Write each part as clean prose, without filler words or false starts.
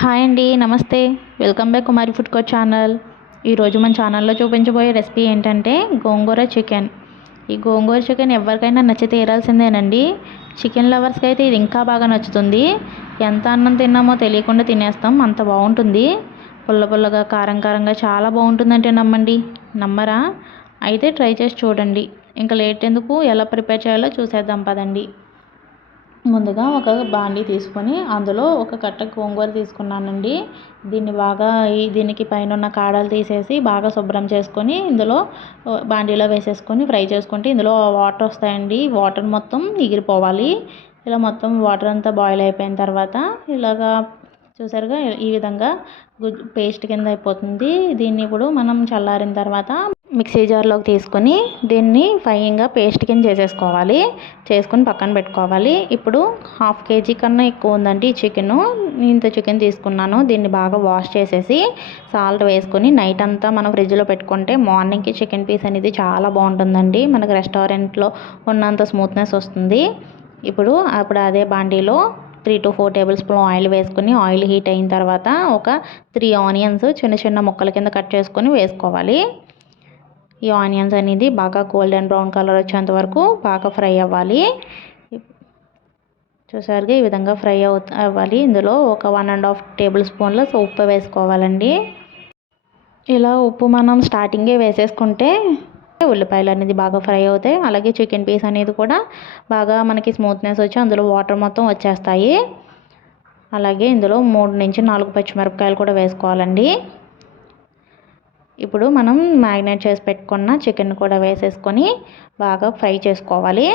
Hi అండి, నమస్తే. Welcome back కుమారి food court channel. ఈరోజు మన ఛానల్లో చూపించబోయే రెసిపీ ఏంటంటే గోంగూర చికెన్. ఈ గోంగూర చికెన్ ఎవరికైనా నచ్చి తీరాల్సిందేనండి. చికెన్ లవర్స్కి అయితే ఇది ఇంకా బాగా నచ్చుతుంది. ఎంత అన్నం తిన్నామో తెలియకుండా తినేస్తాం, అంత బాగుంటుంది. పుల్ల పుల్లగా, కారం కారంగా చాలా బాగుంటుందంటే నమ్మండి. నమ్మరా? అయితే ట్రై చేసి చూడండి. ఇంకా లేట్ ఎందుకు, ఎలా ప్రిపేర్ చేయాలో చూసేద్దాం పదండి. ముందుగా ఒక బాండీ తీసుకొని అందులో ఒక కట్ట గోంగూర తీసుకున్నానండి. దీనికి పైన ఉన్న కాడలు తీసేసి బాగా శుభ్రం చేసుకొని ఇందులో బాండీలో వేసేసుకొని ఫ్రై చేసుకుంటే ఇందులో వాటర్ వస్తాయండి. వాటర్ మొత్తం ఎగిరిపోవాలి. ఇలా మొత్తం వాటర్ అంతా బాయిల్ అయిపోయిన తర్వాత ఇలాగా చూసారుగా, ఈ విధంగా పేస్ట్ కింద అయిపోతుంది. దీన్ని ఇప్పుడు మనం చల్లారిన తర్వాత మిక్సీ జార్లోకి తీసుకొని దీన్ని ఫైన్గా పేస్ట్ కింద చేసుకొని పక్కన పెట్టుకోవాలి. ఇప్పుడు 1/2 kg కన్నా ఎక్కువ ఉందండి చికెను. ఇంత చికెన్ తీసుకున్నాను. దీన్ని బాగా వాష్ చేసేసి సాల్ట్ వేసుకొని నైట్ అంతా మనం ఫ్రిడ్జ్లో పెట్టుకుంటే మార్నింగ్కి చికెన్ పీస్ అనేది చాలా బాగుంటుందండి. మనకు రెస్టారెంట్లో ఉన్నంత స్మూత్నెస్ వస్తుంది. ఇప్పుడు అదే బాండీలో 3 to 4 టేబుల్ స్పూన్ ఆయిల్ వేసుకొని ఆయిల్ హీట్ అయిన తర్వాత ఒక 3 ఆనియన్స్ చిన్న చిన్న ముక్కల కింద కట్ చేసుకొని వేసుకోవాలి. ఈ ఆనియన్స్ అనేది బాగా గోల్డెన్ బ్రౌన్ కలర్ వచ్చేంత వరకు బాగా ఫ్రై అవ్వాలి. చూసారుగా, ఈ విధంగా ఫ్రై అవ్వాలి. ఇందులో ఒక 1.5 టేబుల్ స్పూన్ల ఉప్పు వేసుకోవాలండి. ఇలా ఉప్పు మనం స్టార్టింగే వేసేసుకుంటే ఉల్లిపాయలు అనేది బాగా ఫ్రై అవుతాయి. అలాగే చికెన్ పీస్ అనేది కూడా బాగా మనకి స్మూత్నెస్ వచ్చి అందులో వాటర్ మొత్తం వచ్చేస్తాయి. అలాగే ఇందులో 3 నుంచి 4 పచ్చిమిరపకాయలు కూడా వేసుకోవాలండి. ఇప్పుడు మనం మ్యారినేట్ చేసి పెట్టుకున్న చికెన్ కూడా వేసేసుకొని బాగా ఫ్రై చేసుకోవాలి.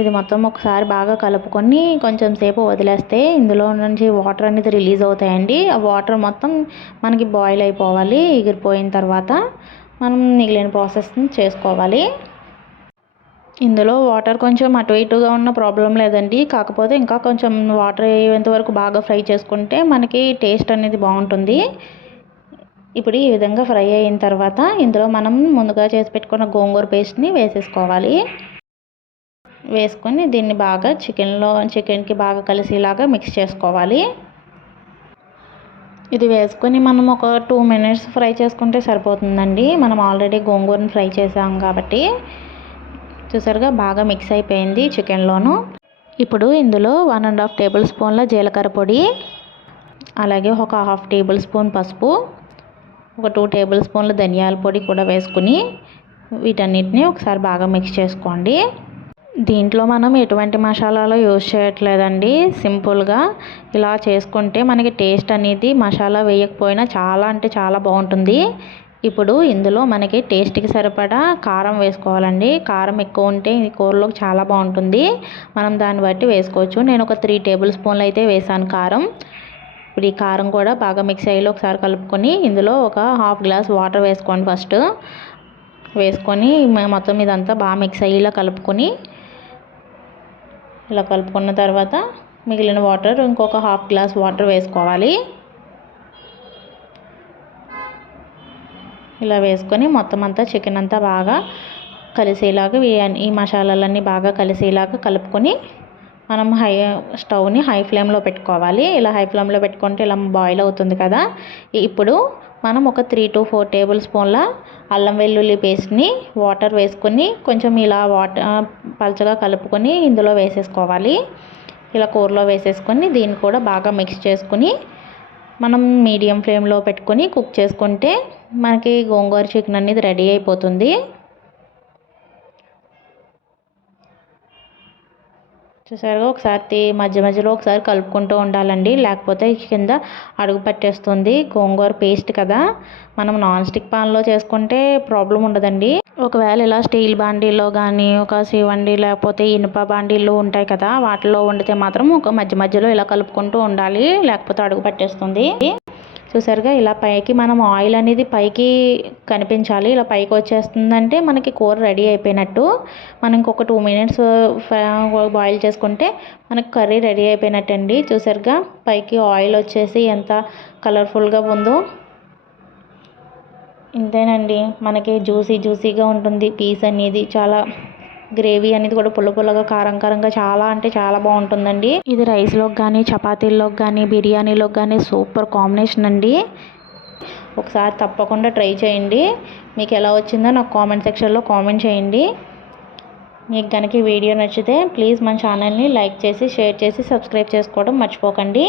ఇది మొత్తం ఒకసారి బాగా కలుపుకొని కొంచెం సేపు వదిలేస్తే ఇందులో నుంచి వాటర్ అనేది రిలీజ్ అవుతాయండి. ఆ వాటర్ మొత్తం మనకి బాయిల్ అయిపోవాలి. ఎగిరిపోయిన తర్వాత మనం మిగిలిన ప్రాసెస్ని చేసుకోవాలి. ఇందులో వాటర్ కొంచెం అటు ఇటుగా ఉన్న ప్రాబ్లం లేదండి. కాకపోతే ఇంకా కొంచెం వాటర్ అయ్యేంత వరకు బాగా ఫ్రై చేసుకుంటే మనకి టేస్ట్ అనేది బాగుంటుంది. ఇప్పుడు ఈ విధంగా ఫ్రై అయిన తర్వాత ఇందులో మనం ముందుగా చేసి పెట్టుకున్న గోంగూర పేస్ట్ని వేసేసుకోవాలి. వేసుకొని దీన్ని బాగా చికెన్కి బాగా కలిసేలాగా మిక్స్ చేసుకోవాలి. ఇది వేసుకొని మనం ఒక 2 minutes ఫ్రై చేసుకుంటే సరిపోతుందండి. మనం ఆల్రెడీ గోంగూరని ఫ్రై చేసాం కాబట్టి. చూసారుగా, బాగా మిక్స్ అయిపోయింది చికెన్లోను. ఇప్పుడు ఇందులో 1.5 టేబుల్ స్పూన్ల జీలకర్ర పొడి, అలాగే ఒక 1/2 టేబుల్ స్పూన్ పసుపు, ఒక 2 టేబుల్ స్పూన్ల ధనియాల పొడి కూడా వేసుకుని వీటన్నిటిని ఒకసారి బాగా మిక్స్ చేసుకోండి. దీంట్లో మనం ఎటువంటి మసాలాలు యూజ్ చేయట్లేదండి. సింపుల్గా ఇలా చేసుకుంటే మనకి టేస్ట్ అనేది మసాలా వేయకపోయినా చాలా అంటే చాలా బాగుంటుంది. ఇప్పుడు ఇందులో మనకి టేస్ట్కి సరిపడా కారం వేసుకోవాలండి. కారం ఎక్కువ ఉంటే ఈ కూరలోకి చాలా బాగుంటుంది. మనం దాన్ని బట్టి వేసుకోవచ్చు. నేను ఒక 3 టేబుల్ స్పూన్లు అయితే వేసాను కారం. ఇప్పుడు ఈ కారం కూడా బాగా మిక్స్ అయ్యేలా ఒకసారి కలుపుకొని ఇందులో ఒక 1/2 గ్లాస్ వాటర్ వేసుకోండి. ఫస్ట్ వేసుకొని మొత్తం ఇదంతా బాగా మిక్స్ అయ్యేలా కలుపుకొని ఇలా కలుపుకున్న తర్వాత మిగిలిన వాటర్ ఇంకొక 1/2 గ్లాస్ వాటర్ వేసుకోవాలి. ఇలా వేసుకొని మొత్తం అంతా చికెన్ అంతా బాగా కలిసేలాగా ఈ మసాలాలన్నీ బాగా కలిసేలాగా కలుపుకొని మనం స్టవ్ని హై ఫ్లేమ్లో పెట్టుకోవాలి. ఇలా హై ఫ్లేమ్లో పెట్టుకుంటే ఇలా బాయిల్ అవుతుంది కదా. ఇప్పుడు మనం ఒక 3 to 4 టేబుల్ స్పూన్ల అల్లం వెల్లుల్లి పేస్ట్ని వాటర్ వేసుకొని కొంచెం ఇలా పలచగా కలుపుకొని ఇందులో వేసేసుకోవాలి. ఇలా కూరలో వేసేసుకొని దీన్ని కూడా బాగా మిక్స్ చేసుకొని మనం మీడియం ఫ్లేమ్లో పెట్టుకొని కుక్ చేసుకుంటే మనకి గోంగూర చికెన్ అనేది రెడీ అయిపోతుంది. చూసారుగా, ఒకసారి మధ్యలో ఒకసారి కలుపుకుంటూ ఉండాలండి. లేకపోతే కింద అడుగు పట్టేస్తుంది. గోంగూర పేస్ట్ కదా, మనం నాన్ స్టిక్ పాన్లో చేసుకుంటే ప్రాబ్లం ఉండదండి. ఒకవేళ ఇలా స్టీల్ బాండీలో కానీ ఒక సివండి లేకపోతే ఇనుప బాండీలు ఉంటాయి కదా, వాటిలో వండితే మాత్రం ఒక మధ్యలో ఇలా కలుపుకుంటూ ఉండాలి. లేకపోతే అడుగు పట్టేస్తుంది. చూసారుగా, ఇలా పైకి మనం ఆయిల్ అనేది పైకి కనిపించాలి. ఇలా పైకి వచ్చేస్తుందంటే మనకి కూర రెడీ అయిపోయినట్టు. మనం ఇంకొక 2 minutes బాయిల్ చేసుకుంటే మనకి కర్రీ రెడీ అయిపోయినట్టు అండి. చూసారుగా, పైకి ఆయిల్ వచ్చేసి ఎంత కలర్ఫుల్గా ఉందో. ఇంతేనండి, మనకి జ్యూసీగా ఉంటుంది పీస్ అనేది. చాలా గ్రేవీ అనేది కూడా పుల్ల పుల్లగా కారం కారంగా చాలా అంటే చాలా బాగుంటుందండి. ఇది రైస్లోకి కానీ చపాతీల్లోకి కానీ బిర్యానీలోకి కానీ సూపర్ కాంబినేషన్ అండి. ఒకసారి తప్పకుండా ట్రై చేయండి. మీకు ఎలా వచ్చిందో నాకు కామెంట్ సెక్షన్లో కామెంట్ చేయండి. మీకు కనుక ఈ వీడియో నచ్చితే ప్లీజ్ మన ఛానల్ని లైక్ చేసి షేర్ చేసి సబ్స్క్రైబ్ చేసుకోవడం మర్చిపోకండి.